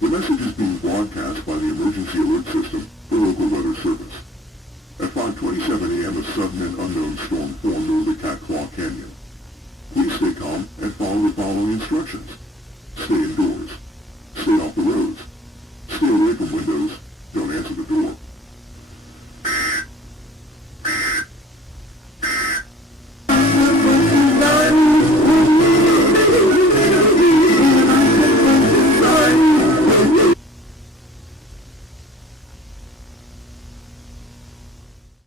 The message is being broadcast by the Emergency Alert System, the local weather service. At 5:27 a.m. a sudden and unknown storm formed over the Cat Claw Canyon. Please stay calm and follow the following instructions. Stay indoors.